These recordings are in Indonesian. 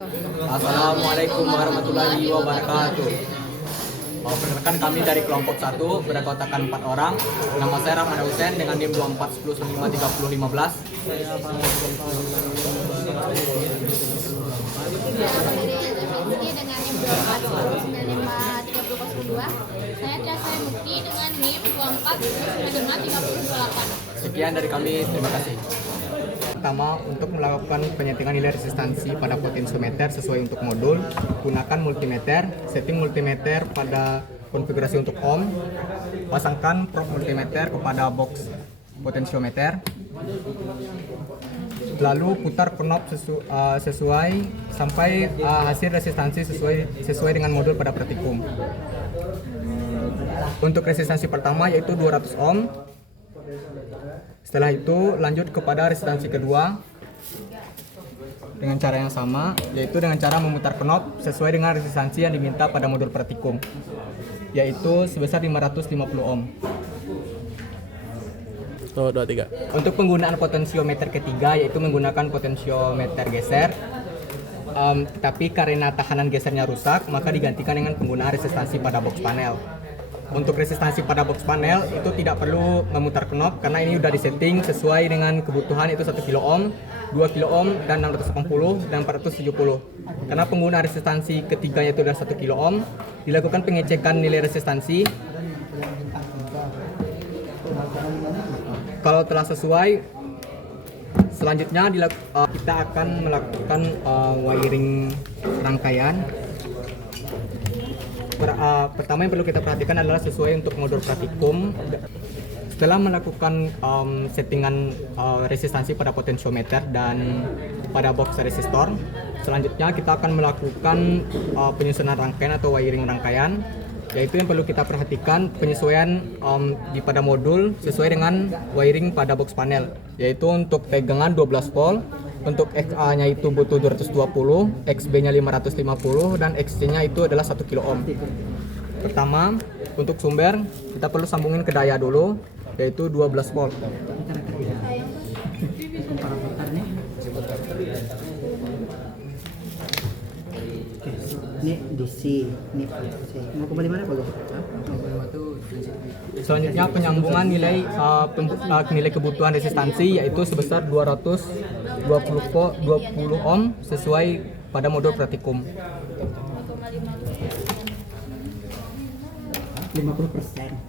Assalamualaikum warahmatullahi wabarakatuh. Perkenalkan, kami dari kelompok 1 beranggotakan 4 orang. Nama saya Rahman Hussein dengan NIM 2410153015. Dengan NIM 2410953002. Saya Tiasa Mukti dengan NIM 24953028. Sekian dari kami, terima kasih. Pertama, untuk melakukan penyetingan nilai resistansi pada potensiometer sesuai untuk modul, gunakan multimeter, setting multimeter pada konfigurasi untuk ohm, pasangkan probe multimeter kepada box potensiometer, lalu putar knob sesuai sampai hasil resistansi sesuai dengan modul pada praktikum. Untuk resistansi pertama yaitu 200 ohm. Setelah itu lanjut kepada resistansi kedua dengan cara yang sama, yaitu dengan cara memutar knob sesuai dengan resistansi yang diminta pada modul praktikum, yaitu sebesar 550 ohm. 2, 3. Untuk penggunaan potensiometer ketiga yaitu menggunakan potensiometer geser, tapi karena tahanan gesernya rusak, maka digantikan dengan penggunaan resistansi pada box panel. Untuk resistansi pada box panel itu tidak perlu memutar knob karena ini sudah disetting sesuai dengan kebutuhan, itu 1 kilo ohm, 2 kilo ohm, dan 680 dan 470. Karena penggunaan resistansi ketiganya itu adalah 1 kilo ohm, dilakukan pengecekan nilai resistansi. Kalau telah sesuai, selanjutnya kita akan melakukan wiring rangkaian. Pertama yang perlu kita perhatikan adalah sesuai untuk modul praktikum. Setelah melakukan settingan resistansi pada potensiometer dan pada box resistor, selanjutnya kita akan melakukan penyusunan rangkaian atau wiring rangkaian, yaitu yang perlu kita perhatikan penyesuaian pada modul sesuai dengan wiring pada box panel, yaitu untuk pegangan 12 volt. Untuk XA-nya itu butuh 220, XB-nya 550, dan XC-nya itu adalah 1 kilo ohm. Pertama, untuk sumber kita perlu sambungin ke daya dulu, yaitu 12 volt. Ini DC, ini AC. Mau kembali mana Pak? Selanjutnya penyambungan nilai kebutuhan resistansi yaitu sebesar 220 ohm sesuai pada modul praktikum. 50%.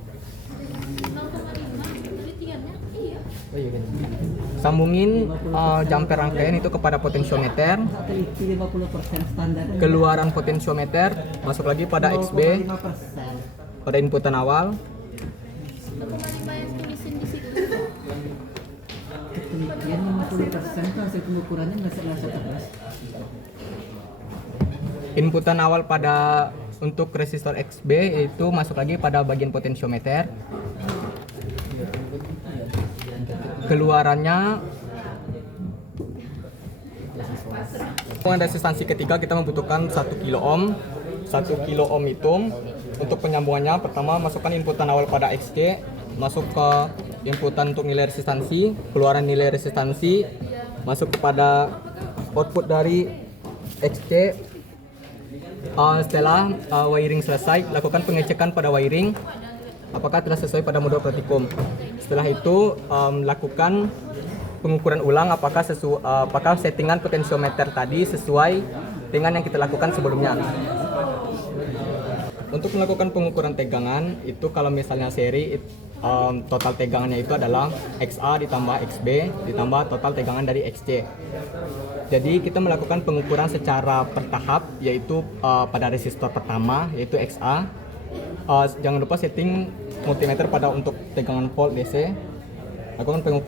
Sambungin jumper rangkaian itu kepada potensiometer. 50% standar. Keluaran potensiometer masuk lagi pada XB 5%. pada inputan awal. Ketelitian 50% itu hasil pengukurannya nggak cerdas. Inputan awal untuk resistor XB itu masuk lagi pada bagian potensiometer. Keluarannya resistansi ketiga kita membutuhkan 1 kilo ohm. 1 kilo ohm itu untuk penyambungannya, pertama masukkan inputan awal pada XC, masuk ke inputan untuk nilai resistansi, keluaran nilai resistansi masuk kepada output dari XC. Setelah wiring selesai, lakukan pengecekan pada wiring apakah telah sesuai pada modul praktikum. Setelah itu lakukan pengukuran ulang apakah settingan potensiometer tadi sesuai dengan yang kita lakukan sebelumnya. Untuk melakukan pengukuran tegangan itu, kalau misalnya seri total tegangannya itu adalah XA ditambah XB ditambah total tegangan dari XC. Jadi kita melakukan pengukuran secara bertahap, yaitu pada resistor pertama yaitu XA. Jangan lupa setting multimeter pada untuk tegangan volt DC. Lakukan pengukuran